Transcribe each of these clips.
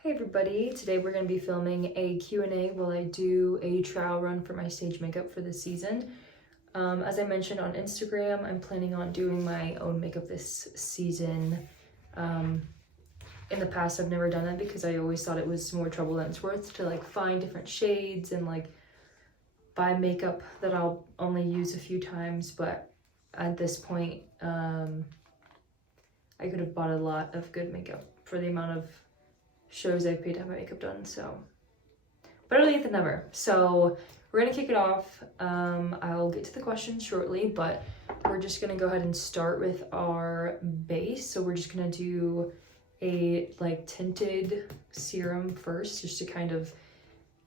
Hey everybody, today we're going to be filming a Q&A while I do a trial run for my stage makeup for this season. As I mentioned on Instagram, I'm planning on doing my own makeup this season. In the past, I've never done that because I always thought it was more trouble than it's worth to like find different shades and like buy makeup that I'll only use a few times. But at this point, I could have bought a lot of good makeup for the amount of shows I've paid to have my makeup done, so better late than never. So we're gonna kick it off. I'll get to the questions shortly, but we're just gonna go ahead and start with our base. So we're just gonna do a like tinted serum first, just to kind of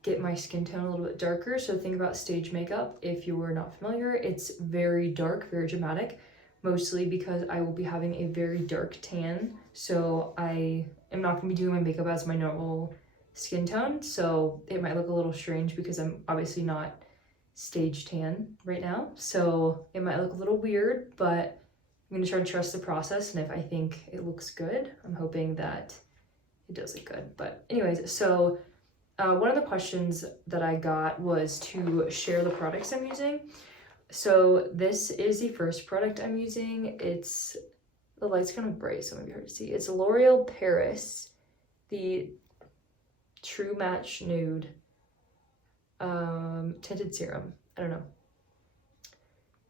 get my skin tone a little bit darker. So think about stage makeup. If you were not familiar, it's very dark, very dramatic, mostly because I will be having a very dark tan. So I am not gonna be doing my makeup as my normal skin tone. So it might look a little strange because I'm obviously not stage tan right now. So it might look a little weird, but I'm gonna try to trust the process. And if I think it looks good, I'm hoping that it does look good. But anyways, so one of the questions that I got was to share the products I'm using. So this is the first product I'm using. The light's kind of bright, so it might be hard to see. It's L'Oreal Paris, the True Match Nude tinted serum. I don't know.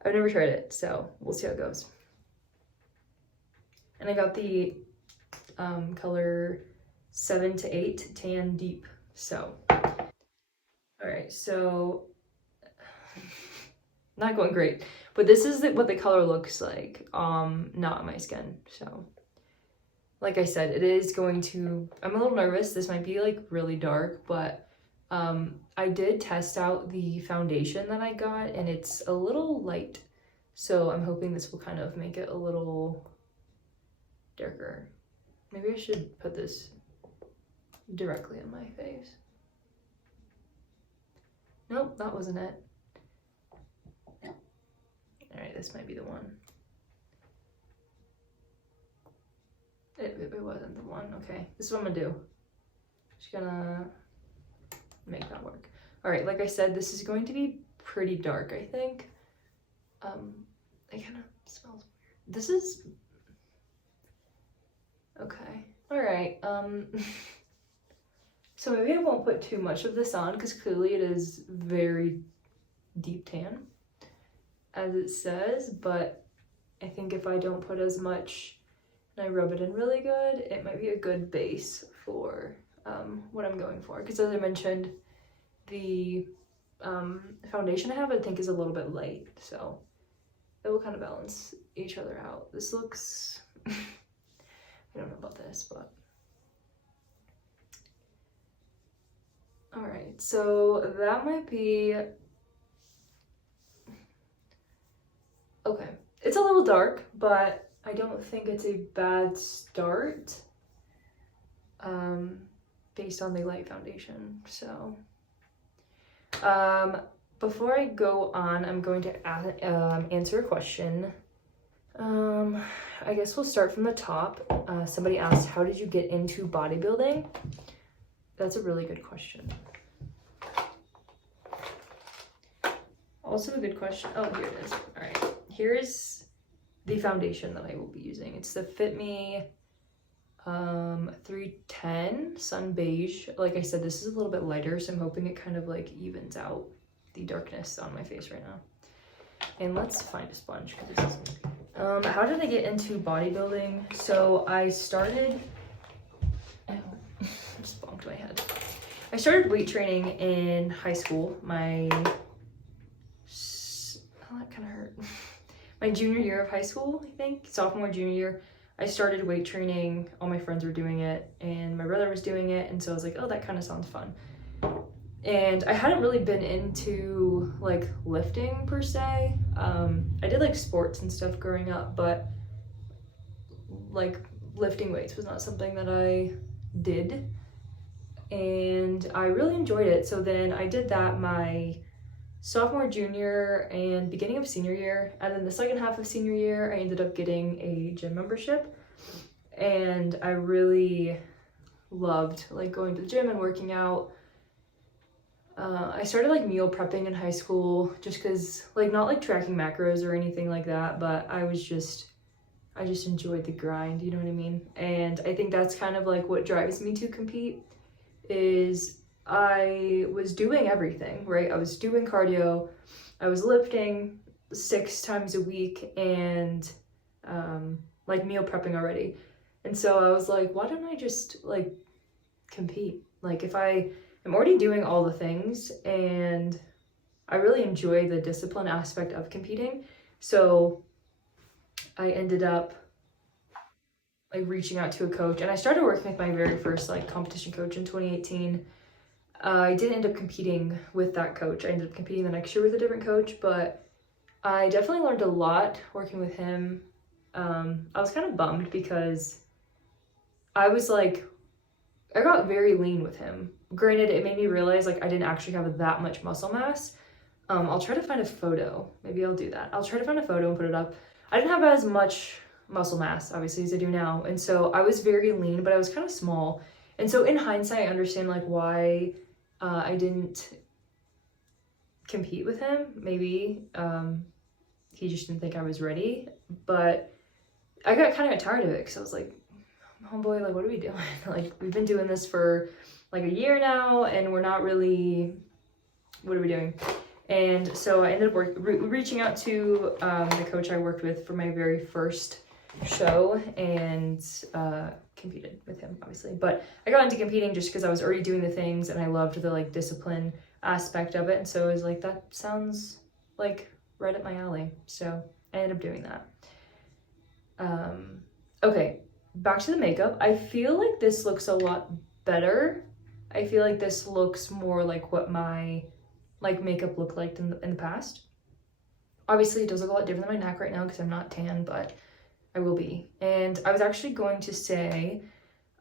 I've never tried it, so we'll see how it goes. And I got the color 7 to 8 Tan Deep. So, all right, so not going great, but this is what the color looks like, not on my skin. So like I said, it is going to, I'm a little nervous. This might be like really dark, but I did test out the foundation that I got and it's a little light. So I'm hoping this will kind of make it a little darker. Maybe I should put this directly on my face. Nope, that wasn't it. All right, this might be the one. It wasn't the one. Okay, this is what I'm gonna do. Just gonna make that work. All right, like I said, this is going to be pretty dark, I think. It kind of smells weird. This is okay. All right. So maybe I won't put too much of this on because clearly it is very deep tan, as it says, but I think if I don't put as much and I rub it in really good, it might be a good base for what I'm going for. Because as I mentioned, the foundation I have, I think, is a little bit light, so it will kind of balance each other out. This looks, I don't know about this, but. All right, so that might be, okay. It's a little dark, but I don't think it's a bad start based on the light foundation. So before I go on, I'm going to answer a question. I guess we'll start from the top. Somebody asked, how did you get into bodybuilding? That's a really good question. Also a good question. Oh, here it is. All right. Here is the foundation that I will be using. It's the Fit Me 310 Sun Beige. Like I said, this is a little bit lighter, so I'm hoping it kind of like evens out the darkness on my face right now. And let's find a sponge because this isn't. How did I get into bodybuilding? So I started. Oh, just bonked my head. I started weight training in high school. That kind of hurt. My junior year of high school, I think, sophomore, junior year, I started weight training. All my friends were doing it and my brother was doing it. And so I was like, oh, that kind of sounds fun. And I hadn't really been into like lifting per se. I did like sports and stuff growing up, but like lifting weights was not something that I did. And I really enjoyed it. So then I did that my sophomore, junior, and beginning of senior year. And then the second half of senior year, I ended up getting a gym membership. And I really loved like going to the gym and working out. I started like meal prepping in high school just because like not like tracking macros or anything like that, but I just enjoyed the grind, you know what I mean? And I think that's kind of like what drives me to compete is I was doing everything, right? I was doing cardio, I was lifting 6 times a week, and like meal prepping already. And so I was like, why don't I just like compete? Like if I'm already doing all the things and I really enjoy the discipline aspect of competing. So I ended up like reaching out to a coach, and I started working with my very first like competition coach in 2018. I didn't end up competing with that coach. I ended up competing the next year with a different coach, but I definitely learned a lot working with him. I was kind of bummed because I got very lean with him. Granted, it made me realize like I didn't actually have that much muscle mass. I'll try to find a photo. Maybe I'll do that. I'll try to find a photo and put it up. I didn't have as much muscle mass, obviously, as I do now. And so I was very lean, but I was kind of small. And so in hindsight, I understand like why I didn't compete with him. Maybe he just didn't think I was ready. But I kind of got tired of it because I was like, homeboy, like, what are we doing? Like, we've been doing this for like a year now, and we're not really, what are we doing? And so I ended up reaching out to the coach I worked with for my very first show, and competed with him, obviously. But I got into competing just because I was already doing the things, and I loved the like discipline aspect of it. And so I was like, that sounds like right up my alley. So I ended up doing that. Okay, back to the makeup. I feel like this looks a lot better. I feel like this looks more like what my like makeup looked like in the past. Obviously, it does look a lot different than my neck right now because I'm not tan, but I will be. And I was actually going to say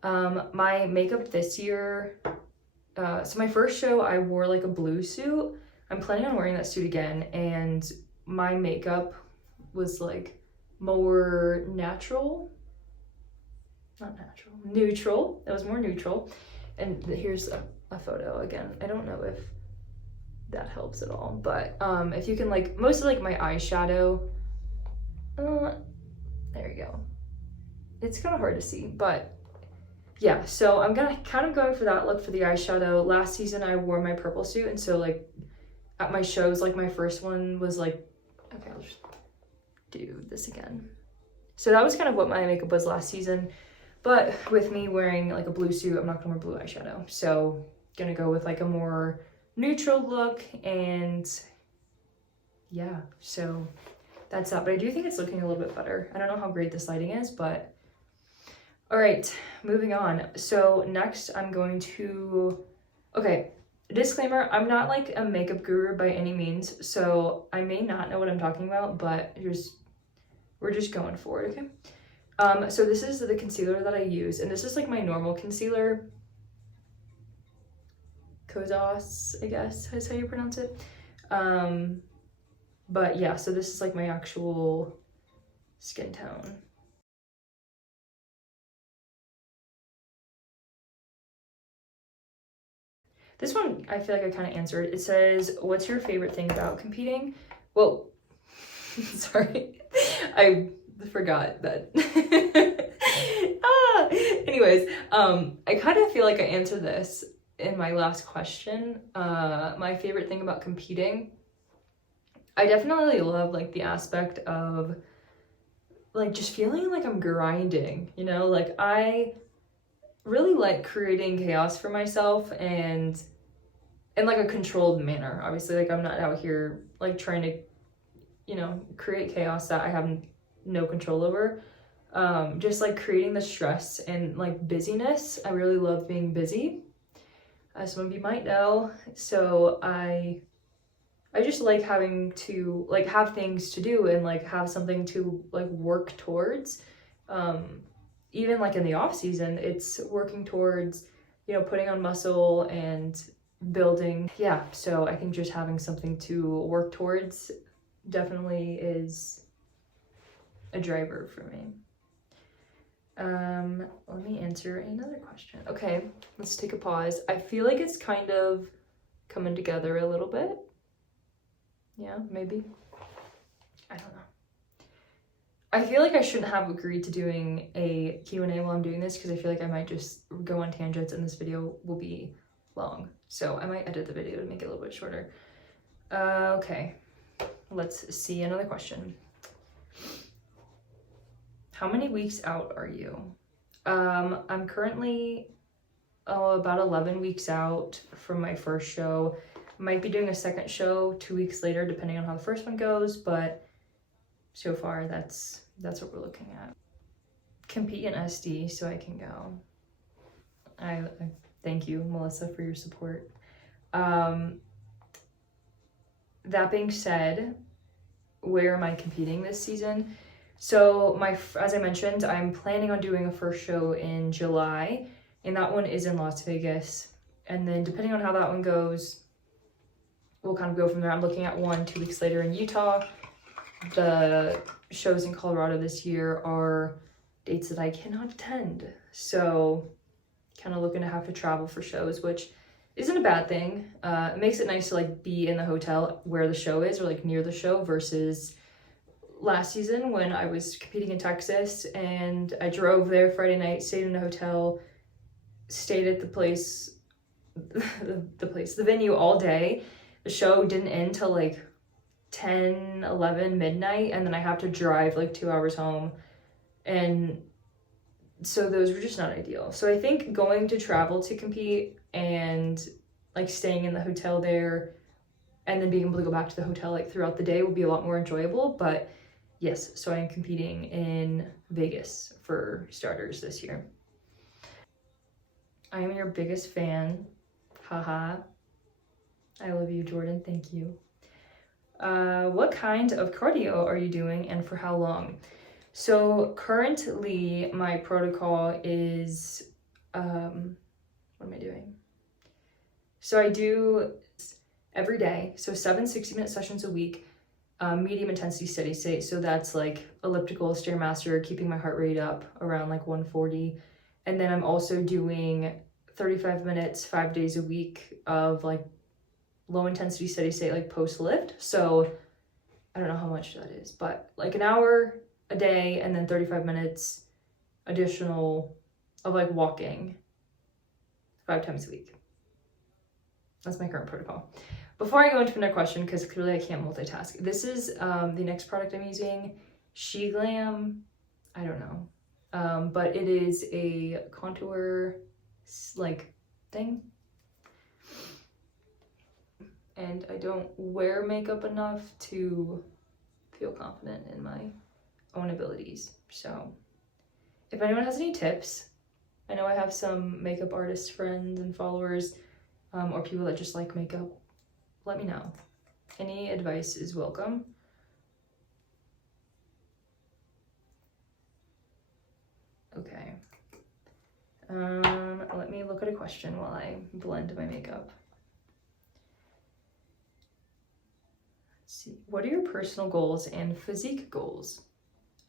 my makeup this year, so my first show I wore like a blue suit. I'm planning on wearing that suit again, and my makeup was like more natural. Not natural, neutral. It was more neutral. And here's a photo again. I don't know if that helps at all, but if you can like, mostly like my eyeshadow, there you go. It's kind of hard to see, but yeah, so I'm gonna kind of going for that look for the eyeshadow. Last season I wore my purple suit, and so like at my shows, like my first one was like, okay, I'll just do this again. So that was kind of what my makeup was last season, but with me wearing like a blue suit, I'm not gonna wear blue eyeshadow. So gonna go with like a more neutral look, and yeah, so that's that. But I do think it's looking a little bit better. I don't know how great this lighting is, but all right, moving on. So next I'm going to, okay, disclaimer, I'm not like a makeup guru by any means, so I may not know what I'm talking about, but we're just going for it, okay? So this is the concealer that I use, and this is like my normal concealer. Kozos, I guess is how you pronounce it. But yeah, so this is like my actual skin tone. This one, I feel like I kind of answered. It says, what's your favorite thing about competing? Well, sorry, I forgot that. Anyways, I kind of feel like I answered this in my last question. My favorite thing about competing, I definitely love like the aspect of like just feeling like I'm grinding, you know, like I really like creating chaos for myself, and in like a controlled manner. Obviously, like I'm not out here like trying to, you know, create chaos that I have no control over. Just like creating the stress and like busyness. I really love being busy, as some of you might know. So I just like having to like have things to do and like have something to like work towards. Even like in the off season, it's working towards, you know, putting on muscle and building. Yeah, so I think just having something to work towards definitely is a driver for me. Let me answer another question. Okay, let's take a pause. I feel like it's kind of coming together a little bit. Yeah, maybe. I don't know. I feel like I shouldn't have agreed to doing a Q&A while I'm doing this because I feel like I might just go on tangents and this video will be long. So I might edit the video to make it a little bit shorter. Okay, let's see another question. How many weeks out are you? I'm currently about 11 weeks out from my first show. Might be doing a second show 2 weeks later, depending on how the first one goes, but so far that's what we're looking at. Compete in SD so I can go. I thank you, Melissa, for your support. That being said, where am I competing this season? So as I mentioned, I'm planning on doing a first show in July, and that one is in Las Vegas. And then depending on how that one goes, we'll kind of go from there. I'm looking at 2 weeks later in Utah. The shows in Colorado this year are dates that I cannot attend. So kind of looking to have to travel for shows, which isn't a bad thing. It makes it nice to like be in the hotel where the show is or like near the show versus last season when I was competing in Texas and I drove there Friday night, stayed in a hotel, stayed at the venue all day. The show didn't end till like 10, 11, midnight, and then I have to drive like 2 hours home. And so those were just not ideal. So I think going to travel to compete and like staying in the hotel there and then being able to go back to the hotel like throughout the day would be a lot more enjoyable. But yes, so I am competing in Vegas for starters this year. I am your biggest fan. Haha. I love you, Jordan. Thank you. What kind of cardio are you doing and for how long? So currently my protocol is, what am I doing? So I do every day, so 7 60-minute sessions a week, medium intensity steady state. So that's like elliptical, Stairmaster, keeping my heart rate up around like 140. And then I'm also doing 35 minutes, 5 days a week of like low intensity steady state, like post lift. So I don't know how much that is, but like an hour a day and then 35 minutes additional of like walking 5 times a week. That's my current protocol. Before I go into another question, because clearly I can't multitask, this is the next product I'm using, She Glam. I don't know, but it is a contour like thing. And I don't wear makeup enough to feel confident in my own abilities. So if anyone has any tips, I know I have some makeup artist friends and followers, or people that just like makeup, let me know. Any advice is welcome. Okay. Let me look at a question while I blend my makeup. Let's see. What are your personal goals and physique goals?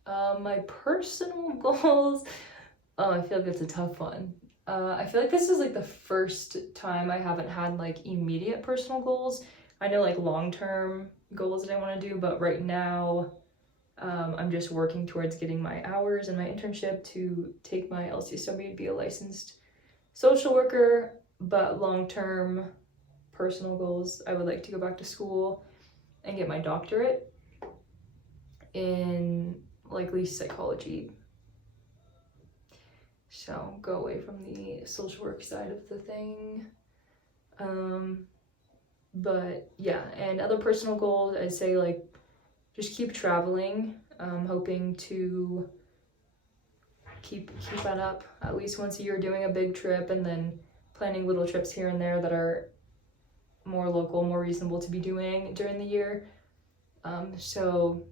My personal goals, I feel like it's a tough one. I feel like this is like the first time I haven't had like immediate personal goals. I know like long-term goals that I want to do, but right now I'm just working towards getting my hours and my internship to take my LCSW to be a licensed social worker. But long-term personal goals, I would like to go back to school and get my doctorate in likely psychology. So go away from the social work side of the thing. But yeah, and other personal goals, I'd say like just keep traveling. Hoping to keep that up at least once a year, doing a big trip and then planning little trips here and there that are more local, more reasonable to be doing during the year. So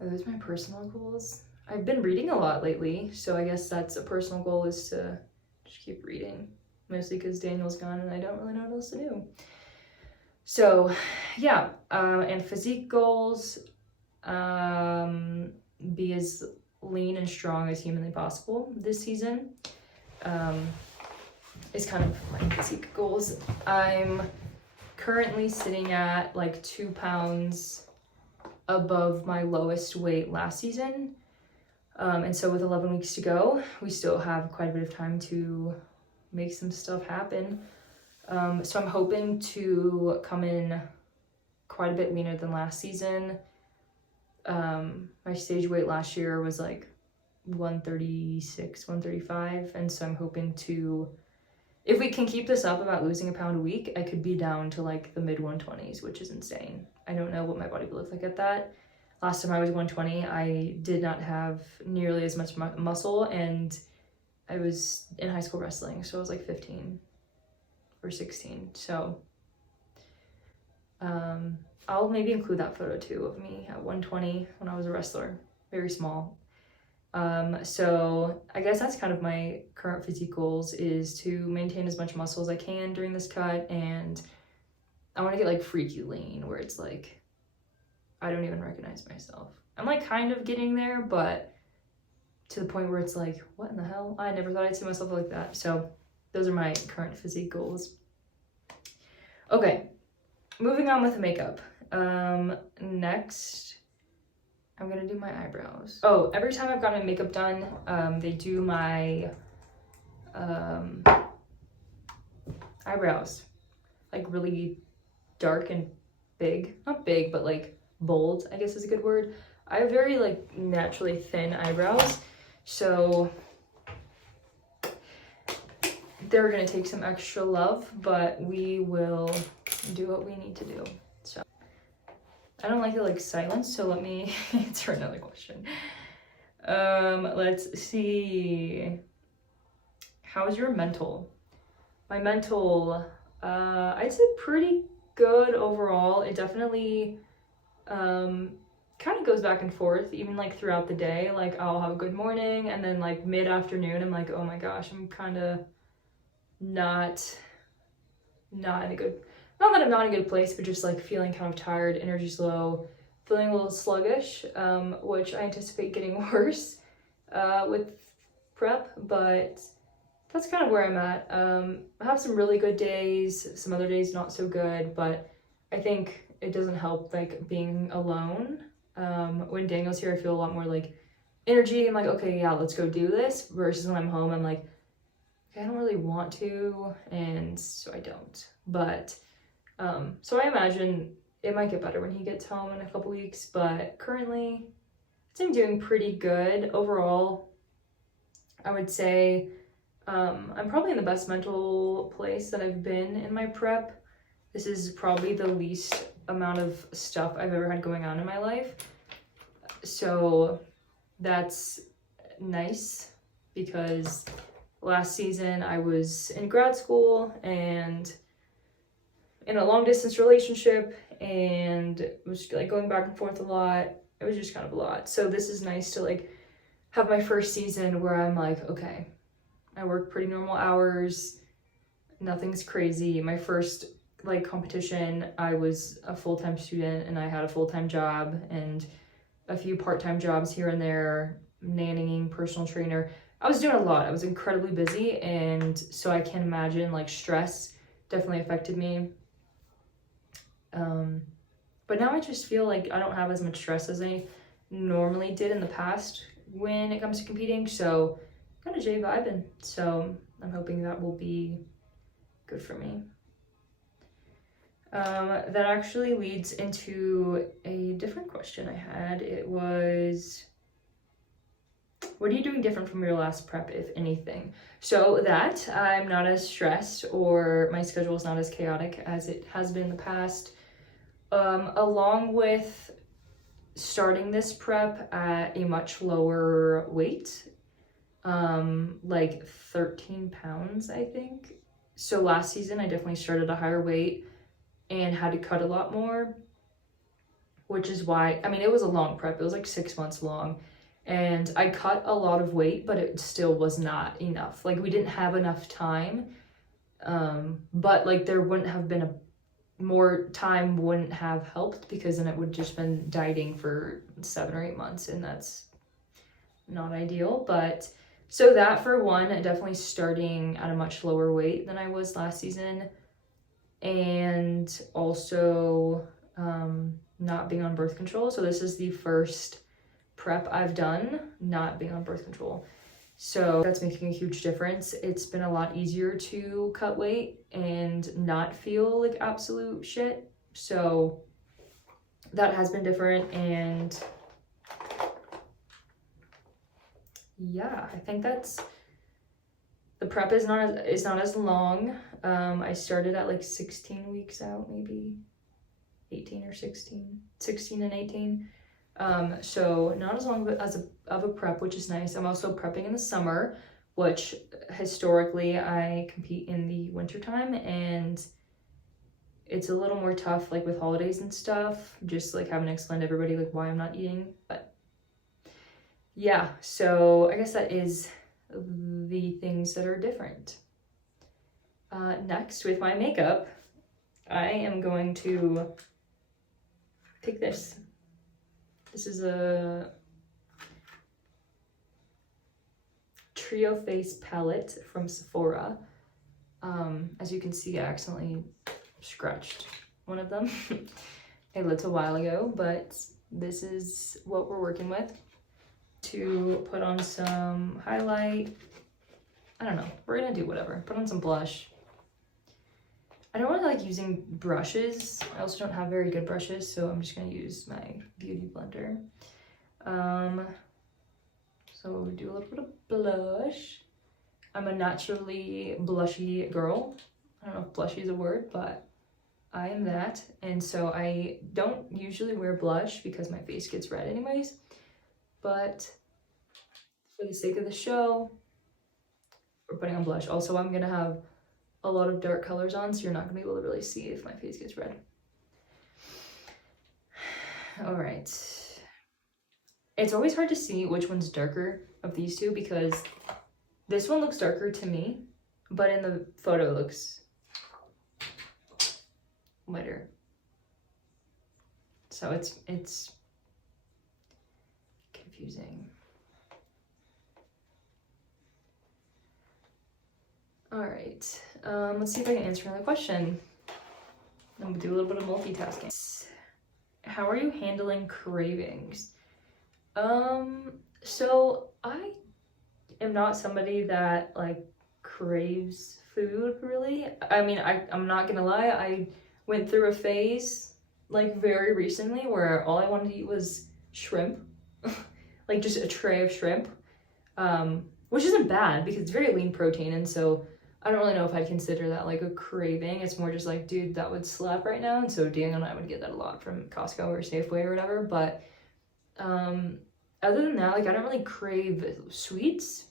are those my personal goals? I've been reading a lot lately, so I guess that's a personal goal, is to just keep reading, mostly because Daniel's gone and I don't really know what else to do. So yeah, and physique goals, be as lean and strong as humanly possible this season. Is kind of my physique goals. I'm currently sitting at like 2 pounds above my lowest weight last season. And so with 11 weeks to go, we still have quite a bit of time to make some stuff happen. So I'm hoping to come in quite a bit leaner than last season. My stage weight last year was like 136, 135. And so I'm hoping to, if we can keep this up about losing a pound a week, I could be down to like the mid 120s, which is insane. I don't know what my body would look like at that. Last time I was 120, I did not have nearly as much muscle, and I was in high school wrestling, so I was like 15 or 16. So I'll maybe include that photo too of me at 120 when I was a wrestler, very small. So I guess that's kind of my current physique goals, is to maintain as much muscle as I can during this cut, and I want to get like freaky lean where it's like I don't even recognize myself. I'm like kind of getting there, but to the point where it's like, what in the hell? I never thought I'd see myself like that. So those are my current physique goals. Okay, moving on with makeup. Next, I'm gonna do my eyebrows. Oh, every time I've gotten my makeup done, they do my eyebrows like really dark and big. Not big, but like bold, I guess is a good word. I have very like naturally thin eyebrows, so they're gonna take some extra love, but we will do what we need to do. So I don't like the like silence, so let me answer another question. Let's see. How's your mental? My mental, I'd say pretty good overall. It definitely kind of goes back and forth, even like throughout the day. Like I'll have a good morning, and then like mid-afternoon I'm like, oh my gosh, I'm kind of not in a good, not that I'm not in a good place, but just like feeling kind of tired, energy's low, feeling a little sluggish, which I anticipate getting worse with prep, but that's kind of where I'm at. I have some really good days, some other days not so good, but I think it doesn't help like being alone. When Daniel's here, I feel a lot more like energy. I'm like, okay, yeah, let's go do this, versus when I'm home, I'm like, okay, I don't really want to, and so I don't. But so I imagine it might get better when he gets home in a couple weeks, but currently I'm doing pretty good overall. I would say I'm probably in the best mental place that I've been in my prep. This is probably the least amount of stuff I've ever had going on in my life. So that's nice, because last season I was in grad school and in a long distance relationship and was like going back and forth a lot. It was just kind of a lot. So this is nice to like have my first season where I'm like, okay, I work pretty normal hours, nothing's crazy. My first like competition, I was a full-time student and I had a full-time job and a few part-time jobs here and there, nannying, personal trainer. I was doing a lot. I was incredibly busy, and so I can imagine like stress definitely affected me. But now I just feel like I don't have as much stress as I normally did in the past when it comes to competing, so kind of J-vibing. So I'm hoping that will be good for me. That actually leads into a different question I had. It was, what are you doing different from your last prep, if anything? So that I'm not as stressed, or my schedule is not as chaotic as it has been in the past. Along with starting this prep at a much lower weight, like 13 pounds, I think. So last season, I definitely started a higher weight and had to cut a lot more, which is why, I mean, it was a long prep. It was like 6 months long, and I cut a lot of weight, but it still was not enough. Like, we didn't have enough time, but like there wouldn't have been more time wouldn't have helped, because then it would just been dieting for 7 or 8 months, and that's not ideal. But so that for one, definitely starting at a much lower weight than I was last season, and also not being on birth control. So this is the first prep I've done not being on birth control. So that's making a huge difference. It's been a lot easier to cut weight and not feel like absolute shit. So that has been different, and yeah, I think that's, the prep is not as long. I started at like 16 weeks out, maybe 18 or 16 and 18. So not as long of a prep, which is nice. I'm also prepping in the summer, which historically I compete in the wintertime, and it's a little more tough, like with holidays and stuff, just like having to explain to everybody like why I'm not eating. But yeah, so I guess that is the things that are different. Next, with my makeup, I am going to pick this. This is a Trio Face palette from Sephora. As you can see, I accidentally scratched one of them a little while ago, but this is what we're working with. To put on some highlight, I don't know, we're gonna do whatever. Put on some blush. I don't really like using brushes. I also don't have very good brushes, so I'm just gonna use my beauty blender. So we do a little bit of blush. I'm a naturally blushy girl. I don't know if blushy is a word, but I am that. And so I don't usually wear blush because my face gets red anyways. But for the sake of the show, we're putting on blush. Also, I'm gonna have a lot of dark colors on, so you're not gonna be able to really see if my face gets red. All right. It's always hard to see which one's darker of these two because this one looks darker to me, but in the photo it looks lighter. So it's confusing. All right, let's see if I can answer another question. I'm gonna do a little bit of multitasking. How are you handling cravings? So I am not somebody that like craves food really. I mean, I'm not gonna lie, I went through a phase like very recently where all I wanted to eat was shrimp, like just a tray of shrimp, which isn't bad because it's very lean protein, and so I don't really know if I'd consider that like a craving. It's more just like, dude, that would slap right now. And so Daniel and I would get that a lot from Costco or Safeway or whatever. But other than that, like I don't really crave sweets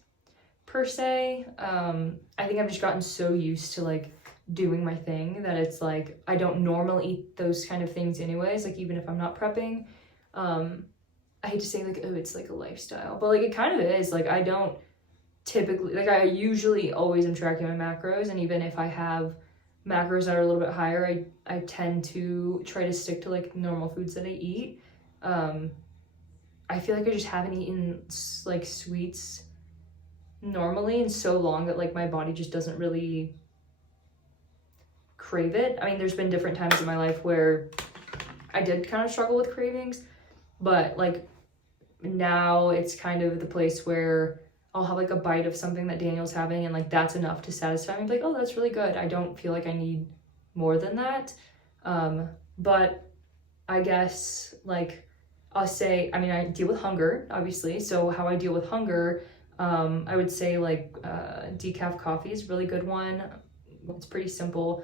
per se. I think I've just gotten so used to like doing my thing that it's like I don't normally eat those kind of things anyways, like even if I'm not prepping. I hate to say like, oh, it's like a lifestyle, but like it kind of is. Like I don't typically, like I usually always am tracking my macros, and even if I have macros that are a little bit higher, I tend to try to stick to like normal foods that I eat. I feel like I just haven't eaten like sweets normally in so long that like my body just doesn't really crave it. I mean, there's been different times in my life where I did kind of struggle with cravings, but like now it's kind of the place where I'll have like a bite of something that Daniel's having, and like that's enough to satisfy me. Like, oh, that's really good. I don't feel like I need more than that. But I guess like I'll say, I mean, I deal with hunger, obviously. So how I deal with hunger, I would say like decaf coffee is a really good one. It's pretty simple.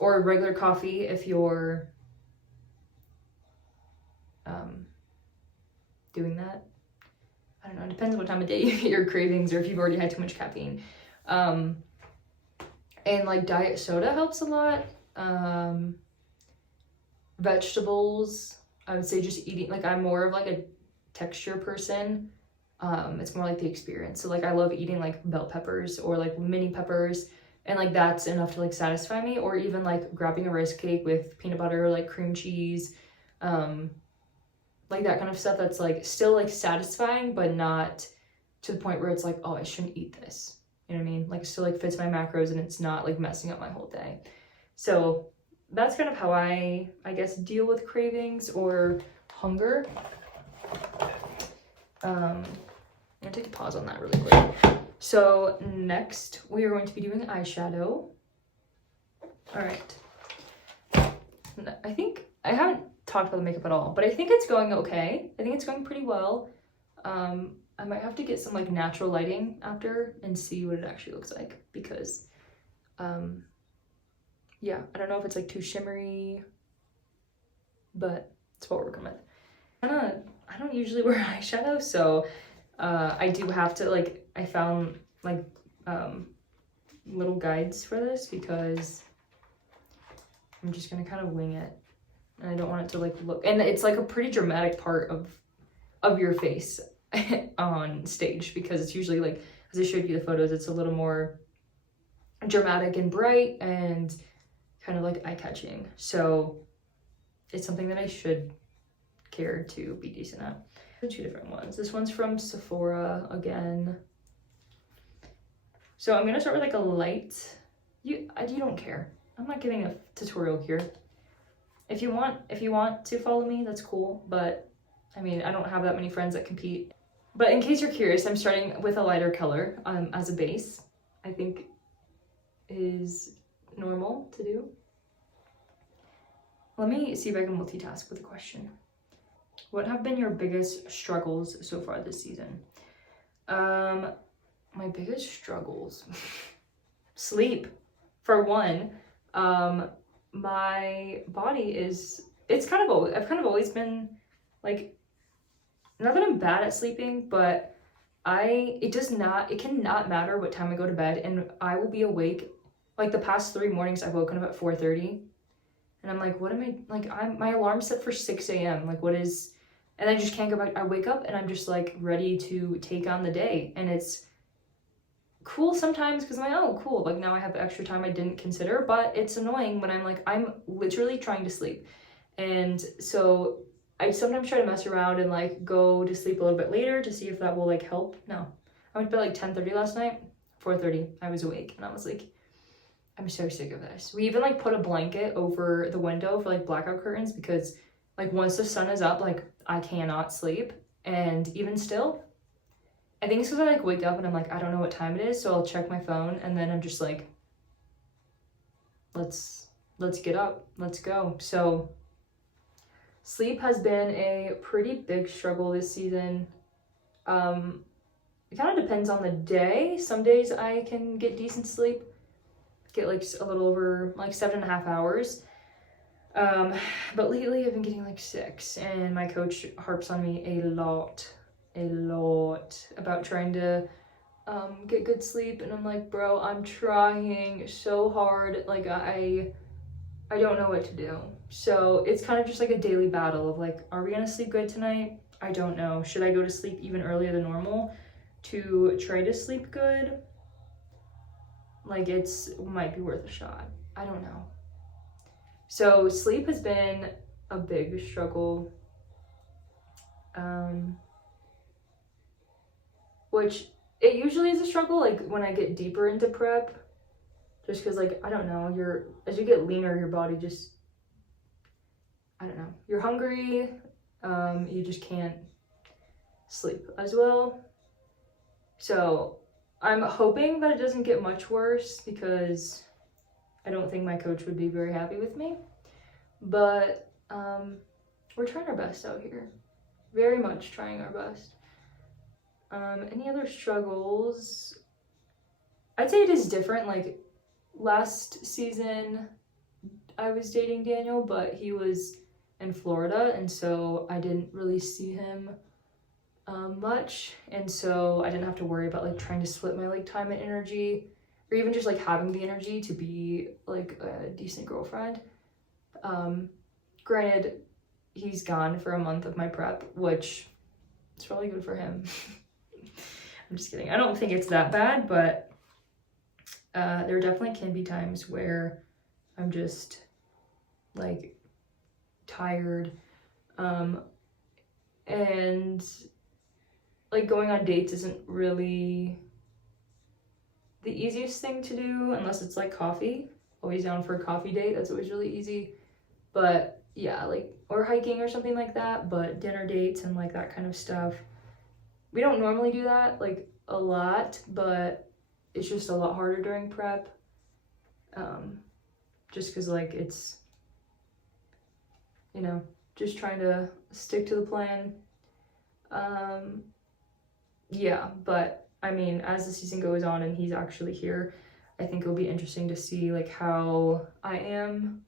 Or regular coffee if you're doing that. I don't know, it depends on what time of day you get your cravings or if you've already had too much caffeine. And like diet soda helps a lot. Vegetables, I would say just eating, like I'm more of like a texture person. It's more like the experience. So like I love eating like bell peppers or like mini peppers, and like that's enough to like satisfy me. Or even like grabbing a rice cake with peanut butter or like cream cheese. like that kind of stuff that's like still like satisfying, but not to the point where it's like, oh, I shouldn't eat this. You know what I mean? Like it still like fits my macros and it's not like messing up my whole day. So that's kind of how I guess deal with cravings or hunger. I'm gonna take a pause on that really quick. So next we are going to be doing eyeshadow. All right. I think I haven't talked about the makeup at all, but I think it's going okay. I think it's going pretty well. I might have to get some like natural lighting after and see what it actually looks like because yeah, I don't know if it's like too shimmery, but it's what we're working with. I don't usually wear eyeshadow, so I do have to like, I found like little guides for this because I'm just gonna kind of wing it and I don't want it to like look, and it's like a pretty dramatic part of your face on stage because it's usually like, as I showed you the photos, it's a little more dramatic and bright and kind of like eye-catching. So it's something that I should care to be decent at. Two different ones. This one's from Sephora again. So I'm gonna start with like a light. You don't care. I'm not giving a tutorial here. If you want to follow me, that's cool. But I mean, I don't have that many friends that compete. But in case you're curious, I'm starting with a lighter color as a base. I think is normal to do. Let me see if I can multitask with a question. What have been your biggest struggles so far this season? My biggest struggles, sleep for one. My body I've kind of always been like, not that I'm bad at sleeping, but it cannot matter what time I go to bed and I will be awake. Like the past 3 mornings I've woken up at 4:30 and I'm like, what am I, like my alarm's set for 6 a.m. Like what is, and I just can't go back. I wake up and I'm just like ready to take on the day. And it's cool sometimes because I'm like, oh cool, like now I have extra time I didn't consider, but it's annoying when I'm like, I'm literally trying to sleep. And so I sometimes try to mess around and like go to sleep a little bit later to see if that will like help. No, I went to bed like 10:30 last night, 4:30 I was awake and I was like, I'm so sick of this. We even like put a blanket over the window for like blackout curtains because like once the sun is up, like I cannot sleep. And even still, I think it's because I like wake up and I'm like, I don't know what time it is, so I'll check my phone and then I'm just like, let's get up, let's go. So sleep has been a pretty big struggle this season. It kind of depends on the day. Some days I can get decent sleep, get like a little over like 7.5 hours. But lately I've been getting like 6 and my coach harps on me a lot about trying to get good sleep, and I'm like, bro, I'm trying so hard, like I don't know what to do. So it's kind of just like a daily battle of like, are we gonna sleep good tonight? I don't know. Should I go to sleep even earlier than normal to try to sleep good? Like it might be worth a shot. I don't know. So sleep has been a big struggle, which it usually is a struggle like when I get deeper into prep, just because like, I don't know, as you get leaner, your body just, I don't know, you're hungry, you just can't sleep as well. So I'm hoping that it doesn't get much worse because I don't think my coach would be very happy with me, but we're trying our best out here. Very much trying our best. Any other struggles? I'd say it is different. Like last season, I was dating Daniel, but he was in Florida, and so I didn't really see him much, and so I didn't have to worry about like trying to split my like time and energy, or even just like having the energy to be like a decent girlfriend. Granted, he's gone for a month of my prep, which is probably good for him. I'm just kidding. I don't think it's that bad, but there definitely can be times where I'm just like tired. and like going on dates isn't really the easiest thing to do unless it's like coffee. Always down for a coffee date, that's always really easy. But yeah, like, or hiking or something like that, but dinner dates and like that kind of stuff, we don't normally do that like a lot, but it's just a lot harder during prep, just because like it's, you know, just trying to stick to the plan. Yeah, but I mean, as the season goes on and he's actually here, I think it'll be interesting to see like how I am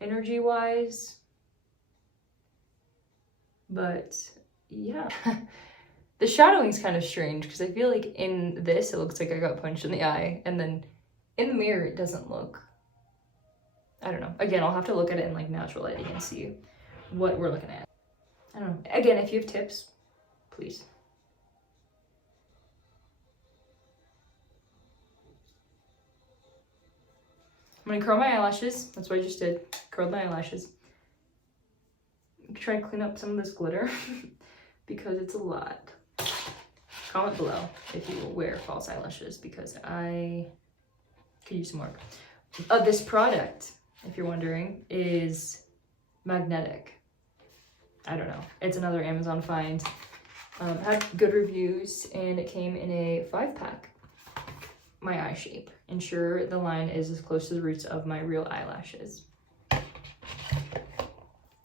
energy wise. But yeah. The shadowing is kind of strange because I feel like in this it looks like I got punched in the eye, and then in the mirror it doesn't look, I don't know. Again, I'll have to look at it in like natural lighting and see what we're looking at. I don't know. Again, if you have tips, please. I'm gonna curl my eyelashes. That's what I just did. Curled my eyelashes. Try to clean up some of this glitter because it's a lot. Comment below if you will wear false eyelashes because I could use some more. This product, if you're wondering, is magnetic. I don't know. It's another Amazon find. Had good reviews and it came in a 5-pack. My eye shape. Ensure the line is as close to the roots of my real eyelashes.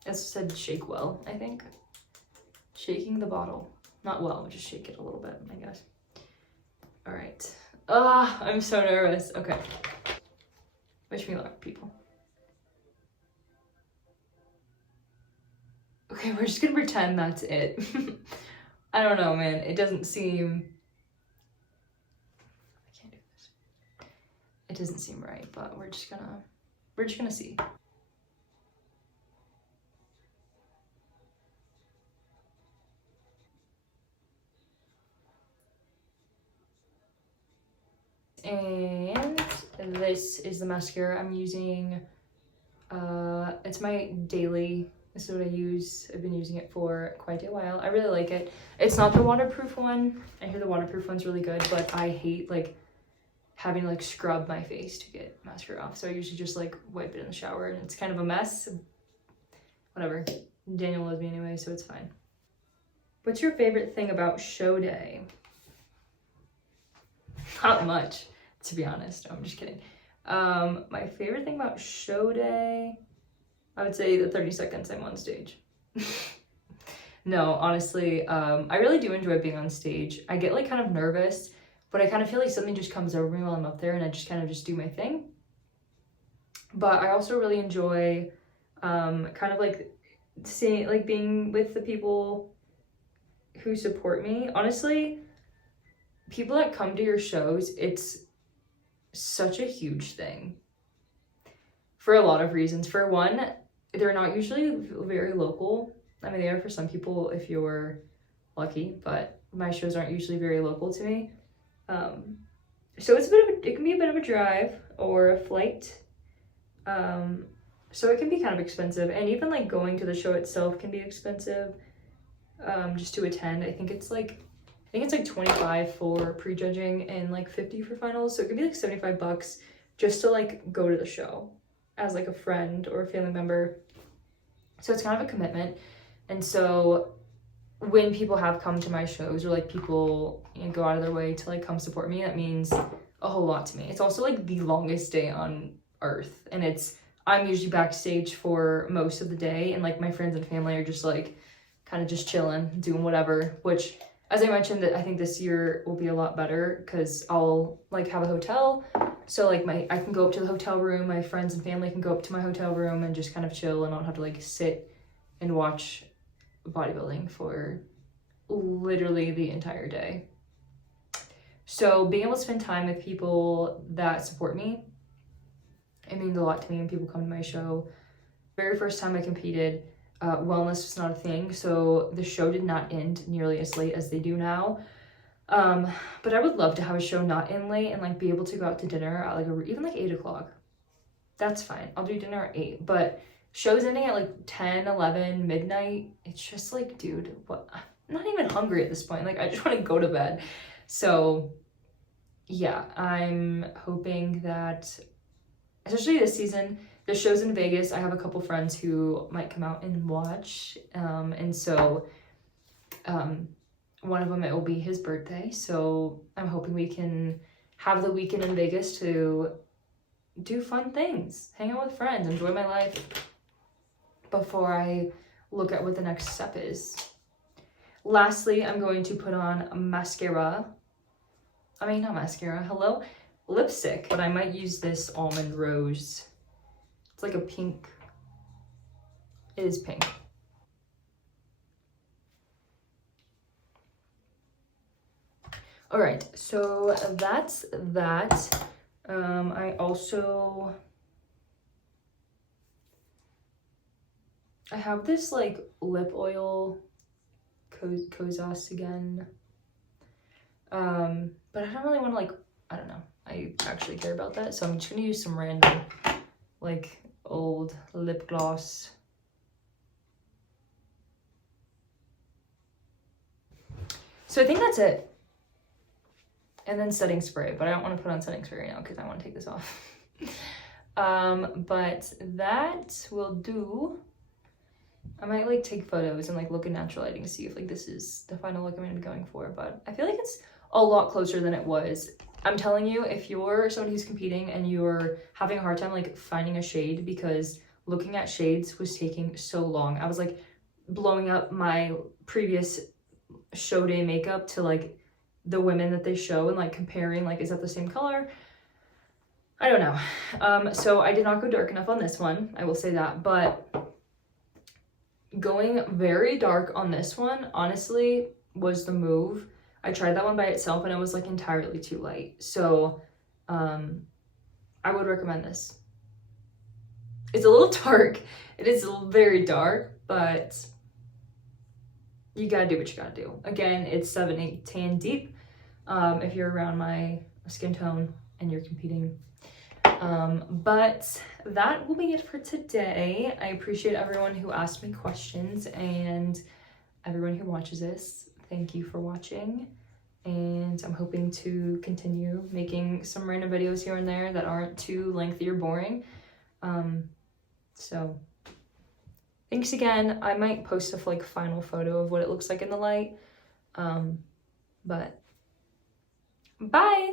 It said shake well, I think. Shaking the bottle. Not well, just shake it a little bit, I guess. All right. I'm so nervous. Okay. Wish me luck, people. Okay, we're just gonna pretend that's it. I don't know, man. It doesn't seem... I can't do this. It doesn't seem right, but we're just gonna see. And this is the mascara I'm using. It's my daily. This is what I use. I've been using it for quite a while. I really like it. It's not the waterproof one. I hear the waterproof one's really good, but I hate like having to like scrub my face to get mascara off. So I usually just like wipe it in the shower and it's kind of a mess. Whatever. Daniel loves me anyway, so it's fine. What's your favorite thing about show day? Not much, to be honest. No, I'm just kidding. My favorite thing about show day, I would say the 30 seconds I'm on stage. No, honestly, I really do enjoy being on stage. I get like kind of nervous, but I kind of feel like something just comes over me while I'm up there and I just kind of just do my thing. But I also really enjoy kind of like seeing, like being with the people who support me. Honestly, people that come to your shows, it's such a huge thing for a lot of reasons. For one, they're not usually very local. I mean, they are for some people if you're lucky, but my shows aren't usually very local to me. So it's it can be a bit of a drive or a flight. So it can be kind of expensive, and even like going to the show itself can be expensive, just to attend. I think it's like 25 for prejudging and like 50 for finals. So it could be like $75 just to like go to the show as like a friend or a family member. So it's kind of a commitment. And so when people have come to my shows or like people, you know, go out of their way to like come support me, that means a whole lot to me. It's also like the longest day on earth, and I'm usually backstage for most of the day, and like my friends and family are just like kind of just chilling, doing whatever, which, as I mentioned, that I think this year will be a lot better because I'll like have a hotel. So like I can go up to the hotel room, my friends and family can go up to my hotel room and just kind of chill and not have to like sit and watch bodybuilding for literally the entire day. So being able to spend time with people that support me, it means a lot to me when people come to my show. Very first time I competed, wellness was not a thing, so the show did not end nearly as late as they do now. But I would love to have a show not end late and like be able to go out to dinner at like even like 8 o'clock. That's fine. I'll do dinner at 8, but Show's ending at like 10, 11, midnight. It's just like, dude, what? I'm not even hungry at this point. Like, I just want to go to bed. So yeah, I'm hoping that, especially this season, the show's in Vegas. I have a couple friends who might come out and watch. And so one of them, it will be his birthday. So I'm hoping we can have the weekend in Vegas to do fun things, hang out with friends, enjoy my life before I look at what the next step is. Lastly, I'm going to put on mascara. I mean, not mascara, hello? Lipstick, but I might use this Almond Rose. It's like a pink. It is pink. All right, so that's that. I have this like lip oil, Kozas again. But I don't really want to like, I don't know. I actually care about that. So I'm just gonna use some random like old lip gloss. So I think that's it. And then setting spray, but I don't want to put on setting spray right now because I want to take this off. But that will do. I might like take photos and like look at natural lighting to see if like this is the final look I'm gonna be going for, but I feel like it's a lot closer than it was. I'm telling you, if you're somebody who's competing and you're having a hard time like finding a shade, because looking at shades was taking so long. I was like blowing up my previous show day makeup to like the women that they show and like comparing like, is that the same color? I don't know. So I did not go dark enough on this one, I will say that, but going very dark on this one honestly was the move. I tried that one by itself and it was like entirely too light. So I would recommend this. It's a little dark. It is very dark, but you gotta do what you gotta do. Again, it's 7-8 tan deep if you're around my skin tone and you're competing. But that will be it for today. I appreciate everyone who asked me questions and everyone who watches this. Thank you for watching. And I'm hoping to continue making some random videos here and there that aren't too lengthy or boring. So thanks again. I might post a like final photo of what it looks like in the light. But bye.